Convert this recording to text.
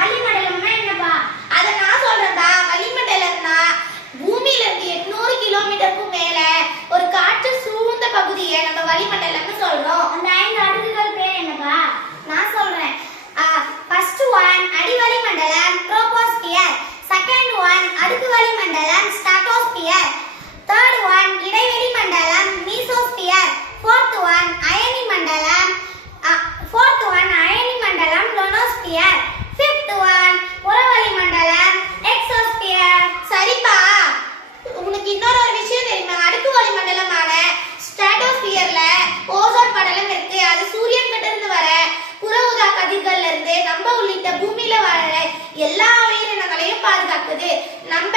வளிமண்டலம்னா என்னப்பா? அத நான் சொல்றேன்டா. வளிமண்டலம்னா பூமியில இருந்து 800 கிலோமீட்டருக்கும் மேல ஒரு காற்று சூழ்ந்த பகுதியை நம்ம வளிமண்டலம்னு சொல்றோம். அந்த 5 அடுக்குகள் பேர் என்னப்பா? நான் சொல்றேன். ஃபர்ஸ்ட் ஒன் அடிவளிமண்டலம் ட்ரோபோஸ்பியர், செகண்ட் ஒன் அடுக்கு வளிமண்டலம் ஸ்ட்ராட்டோஸ்பியர், தேர்ட் ஒன் இடைவெளி மண்டலம் மீசோஸ்பியர், ஃபோர்த் ஒன் அயனி மண்டலம் லோனோஸ்பியர், ஃபிஃப்த் ஒன் புறவளி மண்டலம் எக்ஸோஸ்பியர். சரிப்பா. உனக்கு இன்னொரு விஷயம் தெரியுமா? அடுக்கு வளிமண்டலமான ஸ்ட்ராட்டோஸ்பியர்ல ஓசோன் படலம் இருக்கு. அது சூரியன் கிட்ட இருந்து வர புற ஊதா கதிர்கள்ல இருந்து நம்ம உள்ளிட்ட பூமியில வாழற எல்லா உயிரினங்களையும் பாதுகாக்குது. நம்ம